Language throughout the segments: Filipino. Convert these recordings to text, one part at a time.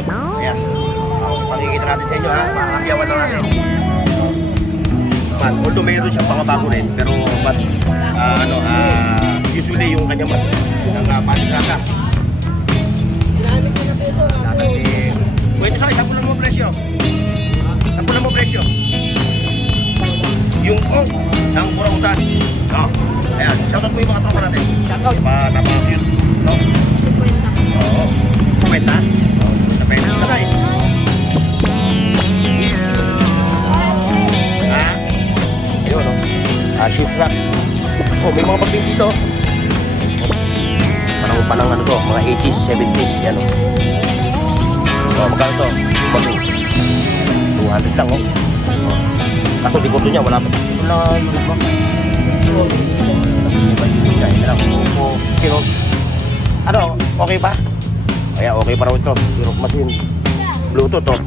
cellphone. Ayan. Pakikita natin sa inyo ha. Pakakabyawan lang natin. Although mayroon siyang pangabago rin, pero mas usually yung kanyang panitrata. Pwede sa isang pulang mo presyo. Isang pulang mo presyo. Yung ng burautan. No. Ayan, shoutout mo yung mga tropa natin. Shoutout. Napaka-cute. No? Oo. 50? Oo. Napenda. Tatay. Ha? Ayun, no? Shift rack. Oh, may mga pagping dito. Parang ano to, mga 80s, 70s. Yan, no? Oh, magkano to? Basing. 200 lang, oh. Kaso di ko to niya, wala pa. Ito lang, ano ba? Ano, okay ba? Kaya okay pa raw ito. Sirok machine. Bluetooth to.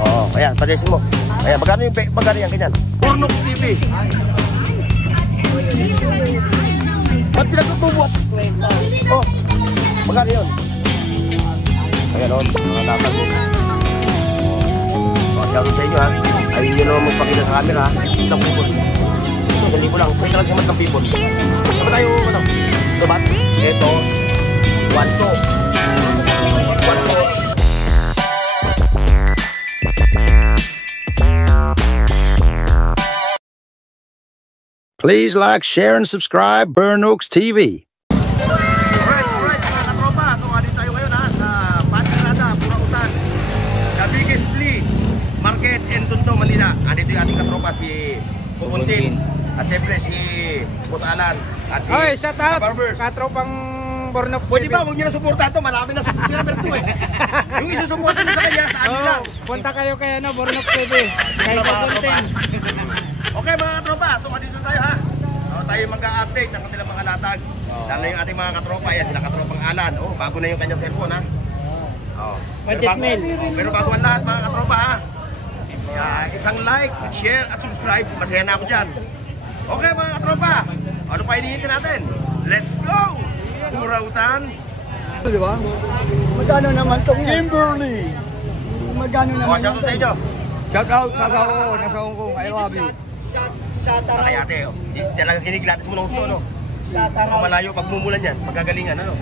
Oo, kaya tadesin mo. Kaya magkano yan ganyan? Burnox TV. Ba't pinagtutubuat? Oh, magkano yun? Kaya noon, mga latag mo. Shoutout sa inyo ha. Ayun nyo naman magpakita sa camera ha. Itang pipon. Ito, 1,000 lang. Pwede lang siya matang pipon. Saan ba tayo, ano? Ito ba? Ito. 1, 2. Please like, share, and subscribe Burnox TV. Alright mga katropa. So, andito tayo ngayon ha. Sa Patinada, Burautan. The biggest flea market in Tondo, Manila. Andito yung ating katropa si Pupuntin. At siyempre si Boss Alan. At si shout out Barbers. katropang Burnox TV. Pwede ba, huwag nyo na supportan ito. Marami na si number 2 eh. Yung isusuportan nyo sa kanya, sa amin lang. Punta kayo kay Burnox TV. Kay Mga Pupuntin. katropa. Okay mga katropa, so andito tayo ha. Tayo mag-update ng kanilang mga latag. Lalo yung ating mga katropa. Yan, sila katropang Alan. Oh, bago na yung kanyang cellphone ha. Budget mail. Pero bago ang lahat mga katropa ha. Isang like, share at subscribe. Masaya na ako dyan. Okay mga katropa, ano pa hinihintay natin? Let's go! Burautan. Di ba? Magkano naman itong Kimberly? Magkano naman Shoutout sa inyo. Shout out sa ko, nasa Hong Kong. I love you. Kay ate, talagang kinigilatis mo ng gusto, no? Malayo, pagmumulan yan, magagalingan, ano?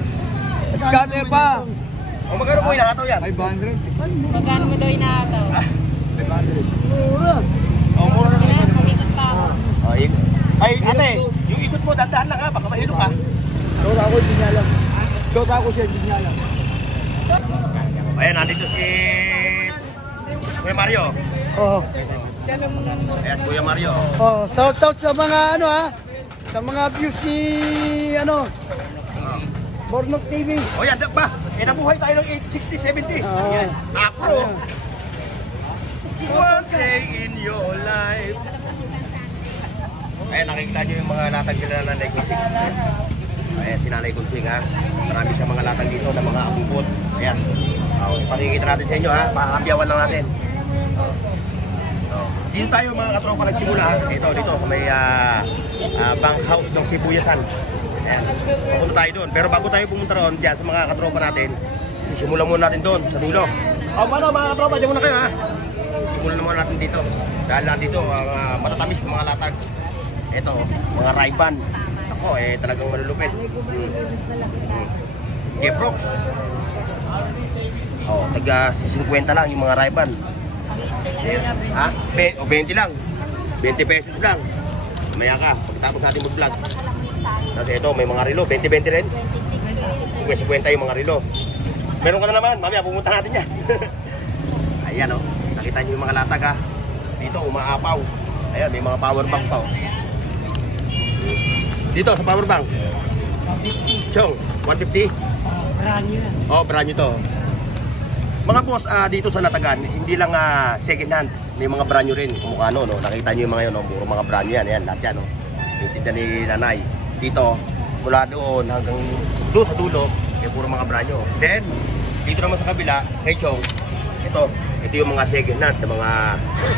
Scatter pa. O magkano po inakato yan? 500. Magkano mo daw inakaw? 500. Mura na. Kumikot pa ako. Ay, ate, yung ikot mo, dandahan lang ha, baka mahilo ka. Shout ako, hindi niya alam. Shout ako siya, hindi niya alam. Ayan, nandito si Kuya Mario. Oo. Ayan, si Kuya Mario. Oh, shout out sa mga ano ha. Sa mga views ni Burnox TV. O yan, ba? Nabuhay tayo ng 60s, 70s. Afro. One day in your life. Ayan, nakikita nyo yung mga latag nila na Nanay Kunching. Ayan, si Nanay Kunching ha. Marami sa mga latag dito na mga abubot. Ayan. Pakikita natin sa inyo ha. Pakakabyawan lang natin. Dito tayo mga katropa nagsimula ha. Ito, dito sa may bank house ng Sibuyasan. Ayan. Pupunta tayo doon. Pero bago tayo pumunta roon, dyan sa mga katropa natin, sisimulan muna natin doon sa dulo. Ano mga katropa, dyan muna kayo ha. Simulan muna natin dito. Dahil nandito ang matatamis ng mga latag. Ito, mga Ray-Ban. Ako, talagang malulupit. Geprox. Taga 50 lang yung mga Ray-Ban. Ha? 20 lang. 20 pesos lang. Maya ka, pagkatapos natin mag-vlog. Kasi ito, may mga relo. 20-20 rin. 50 yung mga relo. Meron ka na naman, mamaya pumunta natin yan. Ayan o, nakita nyo yung mga latag ha. Dito, umaapaw. Ayan, may mga power bank pa o. Dito, sa power bank. Chong, 150? Brand new yan. Brand new to. Mga boss, dito sa Latagan, hindi lang second hand. May mga brand new rin. Kumukha no? Nakita nyo yung mga yun, no? Puro mga brand new yan. Ayan, lahat yan. No? Yung tinda ni Nanay. Dito, mula doon hanggang doon sa dulo, puro mga brand new. Then, dito naman sa kabila, kay Chong, ito yung mga second hand na mga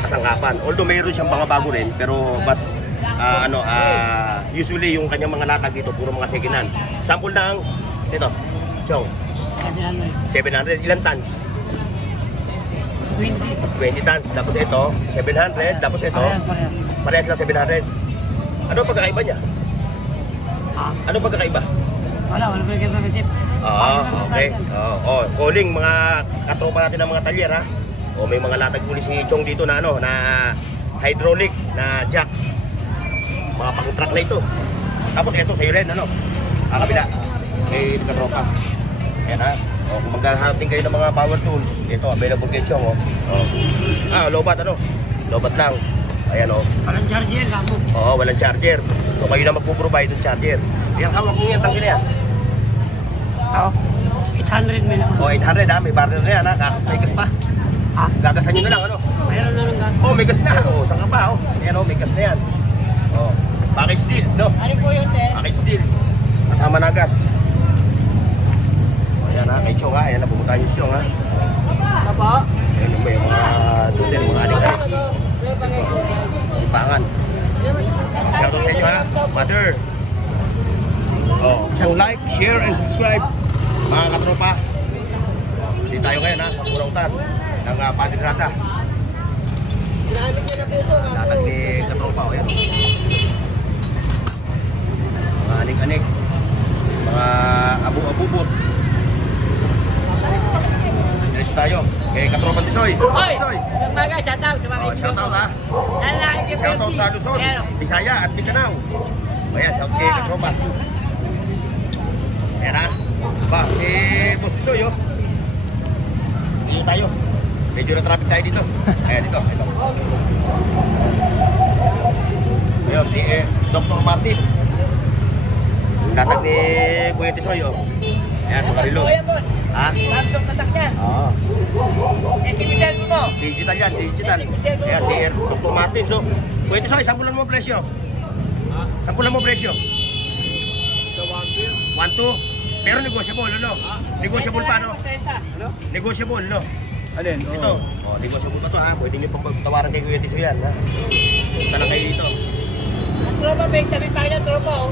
kasangkapan. Although mayroon siyang pangabago rin, pero mas usually yung kanyang mga latag dito puro mga second hand. Sample ng ito, Chong. 700. 700, ilan tons? 20. 20 tons. Tapos ito, 700. Tapos ito, Parehas. parehas lang 700. Ano pagkakaiba niya? Ano pagkakaiba? Wala pa yung receipt. Okay. Calling mga katropa natin ng mga talyer ha. May mga latag uli si Chong dito na ano, na hydraulic na jack. Mga pang-truck na ito. Tapos ito sa rin ano. Kabila. Kay katropa. Ayan ha. Kung maghahanap din kayo ng mga power tools, ito available kay Chong lobat ano. Lobat lang. Ayan Walang charger, kamo. walang charger. So kayo na magpo-provide ng charger. Ayan, hawak mo yan, tangki na yan. 800 may naman. 800 ha, may barrel na yan ha. May gas pa. Gagasan nyo na lang ano. Mayroon na ng gas. May gas na. Saan ka pa Ayan may gas na yan. Package steel, no? Ano po yun, te? Package steel. Kasama na gas. Ayan ha, kay Chong ha. Ayan, napupunta yung Chong ha. Apa? Ayan yung may mga doon din, mga aling-aling. Ipangan. Shoutout sa inyo ha, mother. Isang like, share, and subscribe mga katropa. Hindi tayo ngayon ha, sa Burautan ng Padirata. Latag ni katropa yan. Mga anik-anik, mga abu-abubot. Diretso tayo kay katropa Tisoy. Tisoy! Mga shoutout. Shoutout ha. Shoutout sa Luzon, Bisaya at Mindanao. Ayan, shoutout kay katropa. Ayan ha. Boss Tisoy dito tayo. Medyo na traffic tayo dito. Ayan, ito. Ayan, Dr. Martin. Latag ni Kuya Tisoy Ayan, makarilo. Samsung kasakyan. Digital mo. Digital yan, digital. Ayan, DR Dr. Martin. So, Kuya Tisoy, sampulan mo presyo. Sampulan mo presyo. 1-2. Pero negotiable, ano? Negotiable pa, no? Negotiable, no? Alin? Ito. Negotiable pa to, ha? Pwede nyo pang tawaran kay Kuya Tisoy yan, ha? Punta lang kayo dito. Ang tropa, may tabi tayo ng tropa,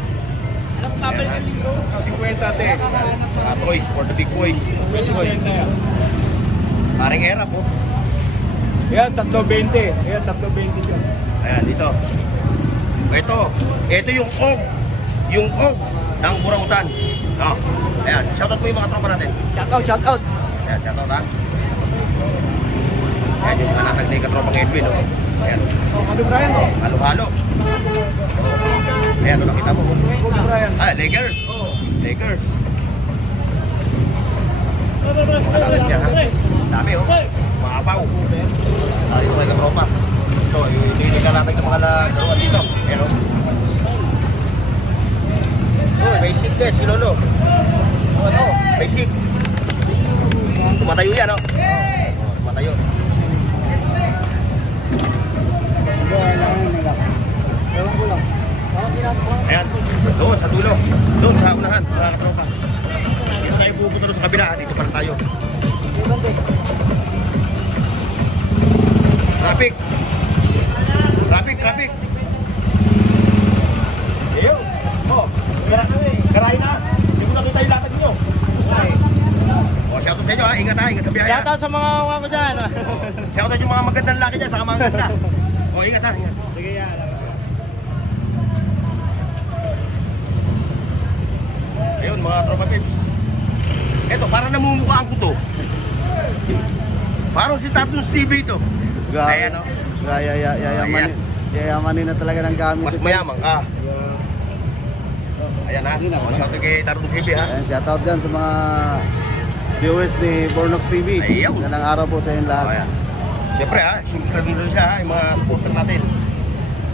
Alam mo, Ayan, ha? 50 ate. Mga toys for the big boys. Kuya Tisoy. Parang era po. Yan, 320. Yan, 320 dyan. Ayan, dito. Ito yung og. Yung og ng Burautan. Ayan, shoutout mo yung mga tropa natin. Shout out. Ayan, shoutout ha. Ayan, yung mga latag ni katropang Edwin, Ayan, Ano Brian to? halo-halo. Ayan, nakita mo. Brian. Lakers. Lakers. Mga latag niya, ha. Dami, Maapaw. Ito kay katropa. Ito, yung latag ng mga laruan dito. Ayan, basic guys, si Lolo. Basic. Tumatayo yan, Tumatayo. Ewan ko lang. Ayan, doon sa dulo. Doon sa unahan, mga katropa. Dito tayo pupunta doon sa kabila. Dito pa tayo. Traffic. Ayun. Garay na. Hindi ko nakita yung latag nyo. Shoutout sa inyo ha. Ingat sa biyahe. Shoutout sa mga ko dyan. Shoutout yung mga magandang laki dyan, saka mga ganda. Ingat ha. Sige yan. Ayun mga tropa pips. Eto, parang namumukhaan ko to. Parang si Tapos TV ito. Ayan Yayamanin na talaga ng gamit. Mas mayaman ka. Ayan ha. Shoutout kay Tapos TV ha. Ayan, shoutout dyan sa mga viewers ni Bornox TV. Ayaw. Ganang araw po sa inyo lahat. Ayan. Siyempre ha, subscribe nyo siya ha, yung mga supporter natin.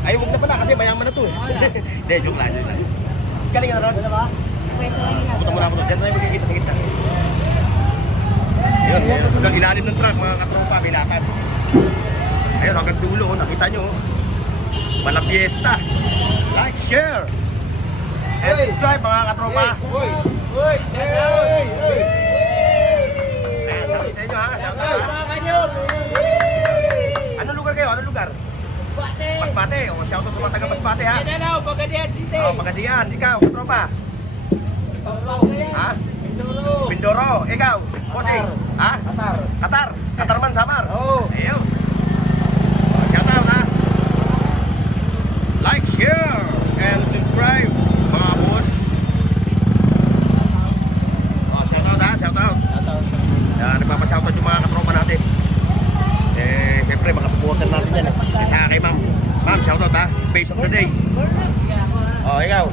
Ay, huwag na pala kasi mayaman na to Hindi, joke lang. Galing na ron. Pupunta muna ako doon. Diyan tayo magkikita sa gitna. Ayun, hanggang ilalim ng truck mga katropa, may latag. Ayun, hanggang dulo, nakita nyo. Walang fiesta. Like, share, and subscribe mga katropa. Ayan, sabi sa inyo ha. Anong lugar kayo? Anong lugar? Masbate. Shoutout sa mga taga Masbate ha. Pagadian City. Pagadian. Ikaw, katropa. Ha? Pindoro. Ikaw, bossing. Ha? Qatar man, Samar. base of the day. Oh, ikaw.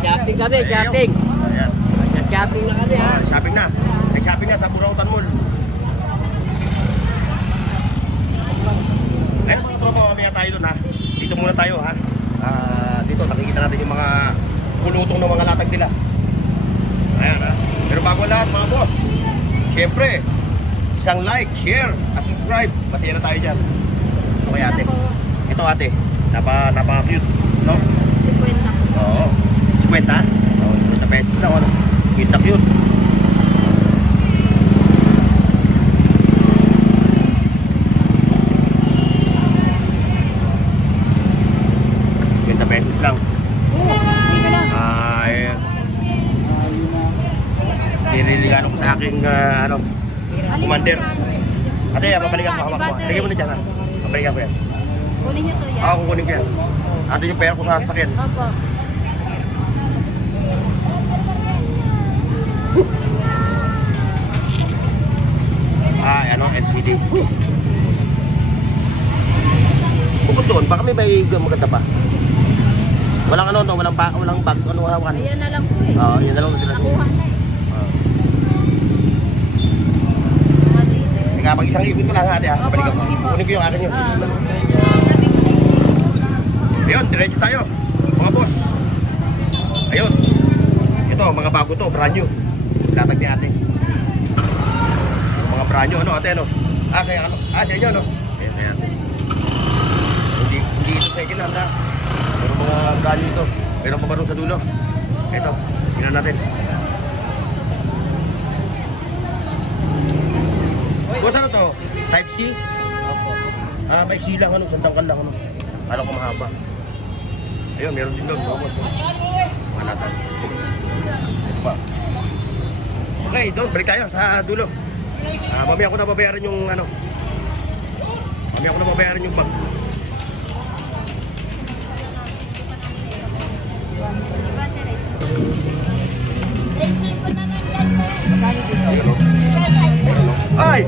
Shopping kami, shopping. Ayan. Shopping na kami ha. Shopping na. Nag-shopping na sa Burautan Mall. Ayun mga tropa, mamaya tayo doon ha. Dito muna tayo ha. Dito nakikita natin yung mga pulutong ng mga latag nila. Ayan ha. Pero bago lahat mga boss, syempre, isang like, share, at subscribe. Masaya na tayo dyan. Okay ate. Ito ate. Napaka-cute. No? 50. Oo. 50? Oo, 50 pesos lang. Ano? Cute na cute. Pesos lang. Ay, nililigano ko sa aking commander. Ate, babalikan ko, hawak ko. Lagyan mo na dyan ha. Babalikan ko yan. Kunin niyo to yan. Oo, kukunin ko yan. Ate, yung pera ko sa sasakyan. Opo. LCD. Bukod doon, baka may maganda pa. Walang walang bag, hawakan. Ayan na lang po eh. Oo, yan na lang sila. Nakuha na eh. Teka, pag isang ikot ko lang ate ha. Opo, Balikan ko. sige po. Kunin ko yung akin yun. Ah. Ayun, diretso tayo. Mga boss. Ayun. Ito, mga bago to, brand new. Latag ni ate. Mga brand new, ano ate, ano? Kaya ano? Sa inyo, no? Ayan. Hindi ito second hand ha. Pero mga brand new ito. Meron pa ba rin sa dulo? Ito, tingnan natin. Boss, ano to? Type C? Opo. Maiksi lang, ano? Sandangkal lang, ano? Alam ko mahaba. Ayun, meron din doon, boss. Mga natin. Ito pa. Okay, doon, balik tayo sa dulo. Mamaya ko na babayaran yung, ano? Mamaya ko na babayaran yung bag. Ay!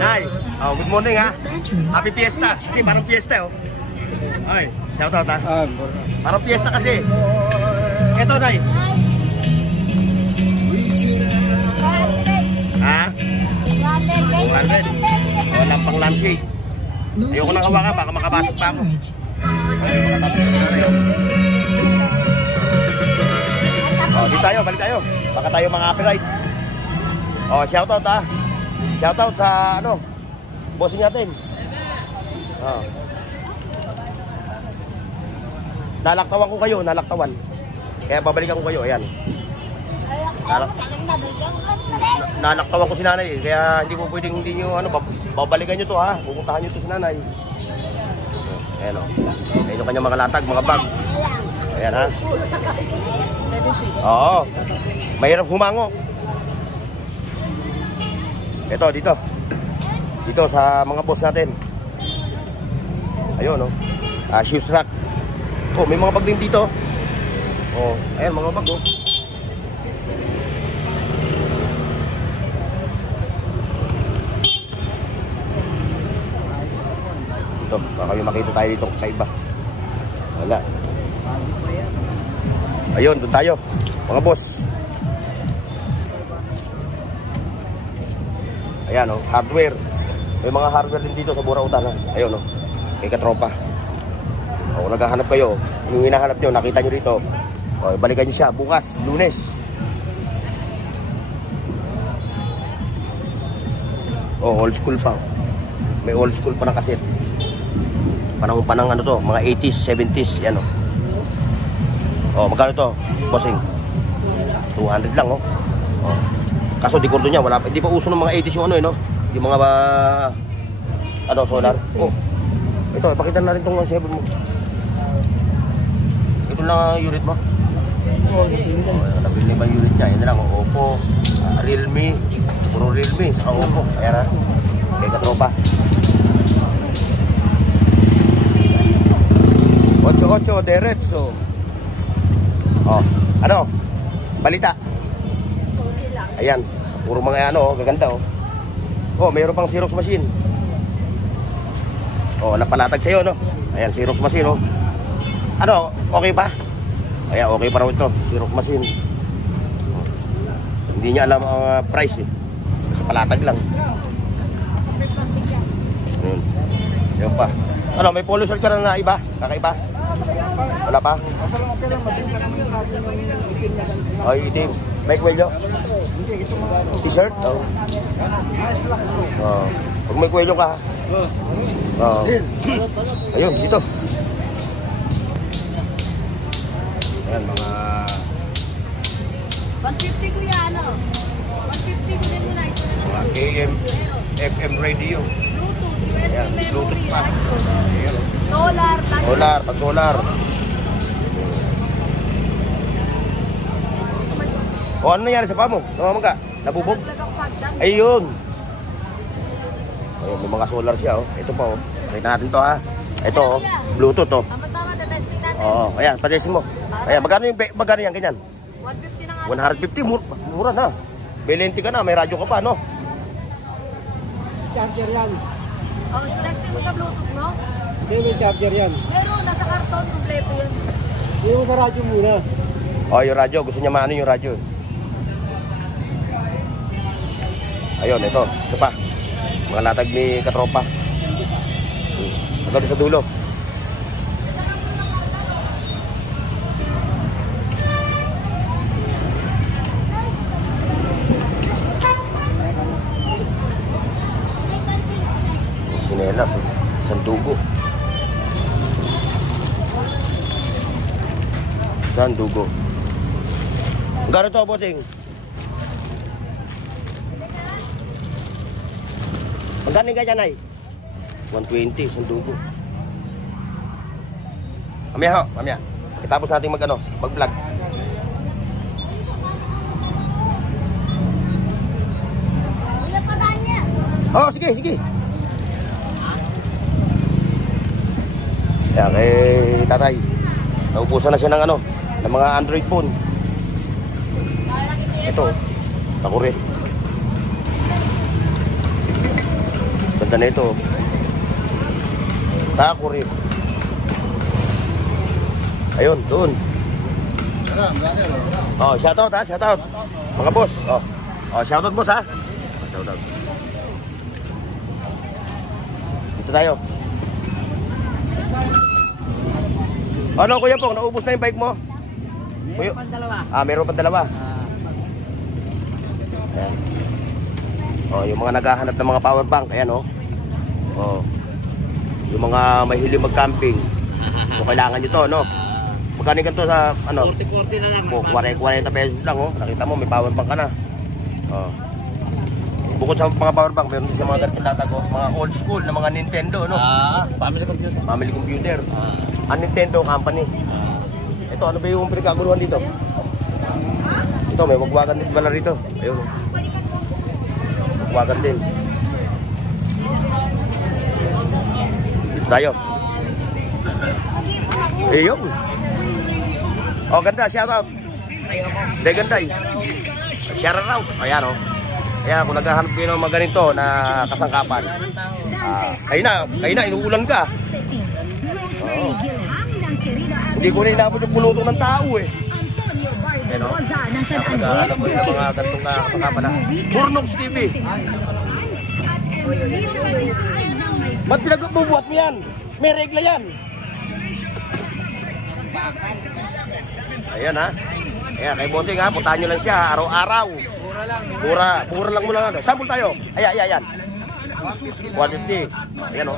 Nay! Good morning ha! Happy Fiesta! Kasi parang fiesta oh. Ay, shout out ha! Parang fiesta kasi. Eto Nay! Ha? 200. Walang pang lampshade. Ayoko nang hawakan, baka makabasok pa ako. Ay, makatapos na tayo. Di tayo, balik tayo. Baka tayo mga copyright. Shout out ha. Shout out sa ano, bossing natin. Nalaktawan ko kayo, nalaktawan. Kaya babalikan ko kayo, ayan. Nalaktawan ko si nanay, kaya hindi ko pwedeng hindi nyo, ano, babalikan nyo to ha. Pupuntahan nyo to si nanay. Ayan o. Ayan yung kanyang mga latag, mga bag. Ayan ha. Oo. Mahirap humango. Ito, dito. Dito sa mga boss natin. Ayun, no? Shoes rack. May mga bag din dito. Ayan, mga bag, oh. Dito, baka may makita tayo dito kaiba. Wala. Ayun, doon tayo. Mga boss. Ayan o, hardware. May mga hardware din dito sa Burautan ha. Ayun o, kay katropa. Kung naghahanap kayo, yung hinahanap nyo, nakita nyo rito, balikan nyo siya bukas, Lunes. Old school pa. May old school pa na kaset. Panang ano to, mga 80s, 70s, yan o. Magkano to, bossing? 200 lang o. Kaso di kordo niya, wala pa. Hindi pa uso ng mga 80s yung ano no? Yung mga solar. Ito, ipakita na rin itong 7 mo. Ito lang ang unit mo? Nabili ba yung unit niya? Yan na lang, Oppo, Realme, puro Realme, saka Oppo. Ayan ha, kay katropa. 8-8, derecho. Ano? Balita. Ayan, puro mga gaganda mayroon pang Xerox machine. Napalatag sa'yo, no? Ayan, Xerox machine, Ano, okay pa? Kaya okay pa raw ito, si Rock Machine. Hindi niya alam ang price eh. Kasi palatag lang. Yun pa. Ano, may polo shirt ka na iba? Kakaiba? Wala pa? Ay, itim. May kwelyo? T-shirt? Oo. Pag may kwelyo ka ha? Oo. Ayun, dito. Ayan, mga... 150 kuya, ano? 150 kuya mo na. mga AM, FM radio. Bluetooth, Ayan, USB Bluetooth memory, pa. Ayan. solar, Solar, pag solar. O ano nangyari sa pamo? Namamangga? Nabubog? Ayun. Ayun, may mga solar siya oh. Ito pa oh. Pakita natin to ha. Ito oh. Bluetooth oh. Tama-tama, testing natin. Oo, ayan, patesin mo. Ayan, magkano yan ganyan? 150 na nga. 150, mura na. Belenti ka na, may radyo ka pa, no? Charger yan. Oh, testing mo sa Bluetooth, no? Hindi, may charger yan. Meron, nasa karton, kompleto yun. Hindi mo sa radyo muna. Oh, yung radyo. Gusto niya maano yung radyo. Ayun, ito. Isa pa. Mga latag ni katropa. Ito sa dulo. Sinelas, eh. Sandugo. Sandugo. Gano'n to, bossing? Magkano ka dyan, ay? 120, sandugo. Mamaya ho, mamaya. Itapos natin mag-vlog. Kuya, padaan niya. Oo, sige, sige. Kaya kay tatay, naubusan na siya ng ng mga Android phone. Ito, Takure. Ganda na ito. Takure. Ayun, doon. Oh, shoutout ha, shoutout. Mga boss. Oh, shoutout boss ha. Shoutout. Dito tayo. Ano kuya Pong, naubos na yung bike mo? Meron pang dalawa. Meron pang dalawa. Ayan. Oh, yung mga naghahanap ng mga power bank, ayan oh. Oh. Yung mga mahilig mag-camping. So kailangan nyo to, no? Magkano ganito sa 40 na lang. 40 pesos lang oh. Nakita mo may power bank ka na. Oh. Bukod sa mga power bank, meron din sa mga ganitong latag oh. Mga old school na mga Nintendo, no? Family computer. Family computer. Ang Nintendo company. Ito, ano ba yung pinagkaguluhan dito? Ito, may wagwagan din pala rito. Ayun. Wagwagan din. Dito tayo. Ayun. Oh, ganda. Shout out. De ganda eh. Shout out. Ayan oh. Ayan, kung naghahanap kayo ng mga ganito na kasangkapan. Kayo na, inuulan ka. Oh. Hindi ko na inabot yung pulutong ng tao eh. Ano? Naghahanap ko yung mga gantong kasangkapan na Burnox TV. Ba't pinagbubuhat mo yan? May regla yan. Ayan ha. Ayan, kay bossing ha, puntahan nyo lang siya araw-araw. Mura lang mo lang. Sample tayo. Ayan. 150. Ayan o.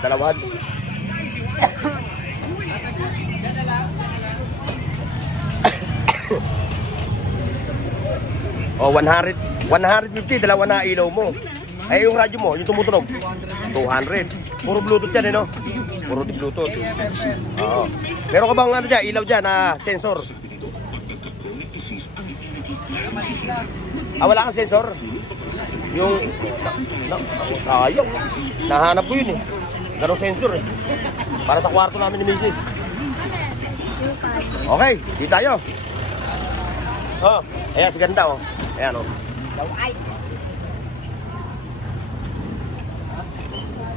Dalawahan. Oh, 150, dalawa na ilaw mo. Ay, yung radyo mo, yung tumutunog. 200. Puro Bluetooth yan, no? Puro di Bluetooth. Oo. Meron ka bang dyan, ilaw dyan na sensor? Wala kang sensor? Yung... Sayang. Nahanap ko yun eh. Ganong sensor eh. Para sa kwarto namin ni Mrs. Okay, di tayo. Oh, ayan si ganda oh. Ayan oh.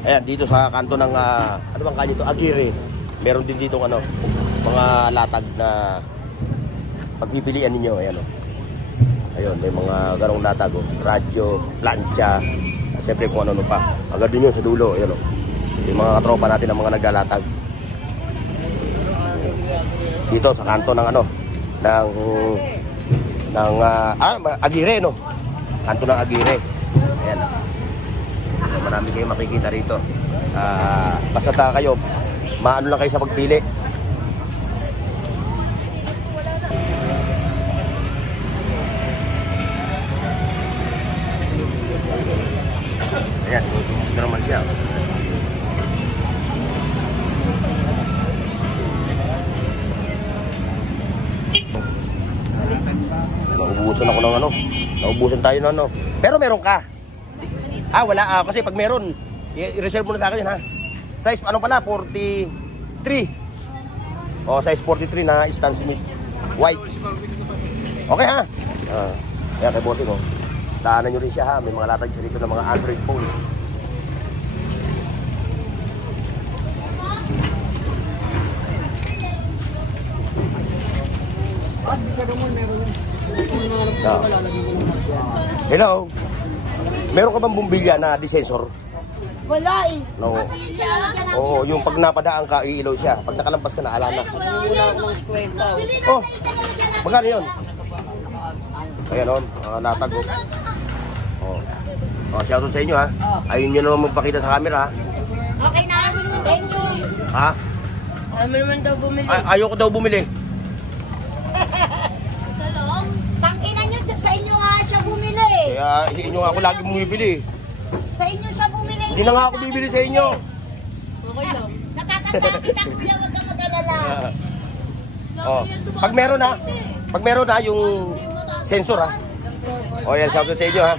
Ayan, dito sa kanto ng, ano bang kanyo to? Aguirre. Meron din dito ano, mga latag na pagpipilian ninyo. Ayan o. Ayun, may mga garong latag o. Radyo, plancha, at siyempre kung ano pa. Hanggang din yun sa dulo. Ayan o. Yung mga katropa natin ang mga naglalatag. Dito sa kanto ng ano, ng Aguirre, no? Kanto ng Aguirre. Ayan. So, marami kayong makikita rito. Basta kayo, maano lang kayo sa pagpili. Ayan, ito naman siya. Naubusan ako ng ano. Naubusan tayo ng ano. Pero meron ka. Wala. Kasi pag meron, i-reserve mo na sa akin yun, ha. Size, ano pala? 43. Size 43 na Stan Smith. White. Okay, ha? Kaya kay bossing, oh. Daanan nyo rin siya, ha. May mga latag siya rito ng mga Android phones. Hello. Meron ka bang bumbilya na disensor? Wala eh. No. Oo, yung pag napadaan ka, iilaw siya. Pag nakalampas ka na, ala na. Oh, magkano yun? Ayan o, latag o. Shoutout sa inyo, ha. Ayun nyo naman magpakita sa camera, ha. Okay na. Thank you. Ha? Ano naman daw bumili? Ayoko daw bumili. Tangkinan nyo, sa inyo nga siya bumili. Kaya inyo nga ako lagi bumibili. Sa inyo siya bumili. Hindi na nga ako bibili sa inyo. Okay lang. Nakakanta kita, kuya, wag kang mag-alala. Pag meron na yung sensor, ha. Yan, shoutout sa inyo, ha.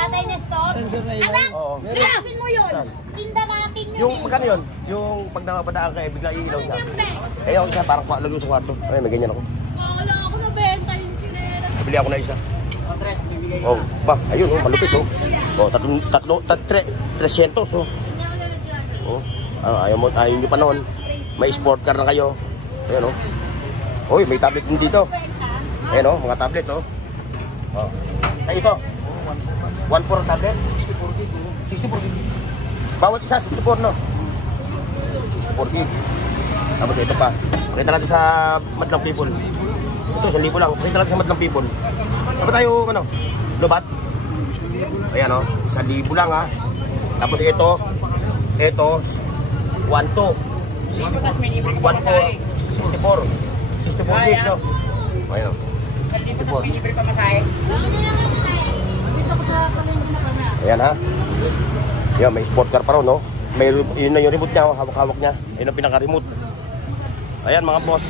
Tatay Nestor? Anak, bilasin mo yun. Tinda natin yun. Yung magkano yun? Yung pag nakapadaan ka, bigla iilaw siya. Yung isa, parang lagay sa kwarto. Ay, may ganyan ako. Wala ako na benta yung kinera. Bili ako na isa. Ayun, malupit, oh. 300, oh. Ayaw nyo pa noon. May sport car na kayo. Ayun, oh. May tablet din dito. Ayun, oh, mga tablet, oh. Sa ito. 1 for tablet? 64 gig. Bawat isa, 64, no? 64 gig. Tapos ito pa. Pakita natin sa Madlang People. Ito, 1,000 lang. Pakita natin sa Madlang People. Dapat tayo, lobat. Ayan, oh. 1,000 lang, ha. Tapos ito, 1, 2. 64 gig, no? Ayan, oh. 64. Ayan, ha. Yan, may sport car pa rin, no? Yun na yung remote niya, hawak-hawak niya. Yun ang pinaka-remote. Ayan, mga boss.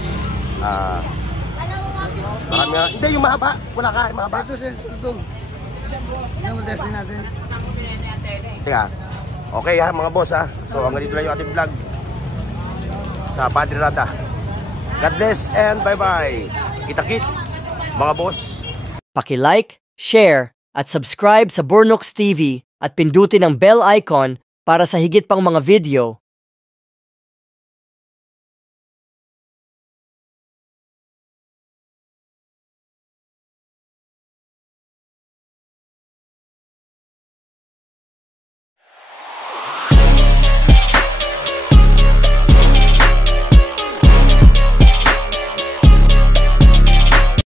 Marami nga. Hindi, yung mahaba. Wala ka, mahaba. Ito siya, ito. Yan mo testing natin. Teka. Okay, ha, mga boss, ha. So, hanggang dito lang yung ating vlog sa Padre Rada. God bless and bye-bye. Kita-kits, mga boss. Paki-like, share, at subscribe sa Burnooks TV at pindutin ang bell icon para sa higit pang mga video.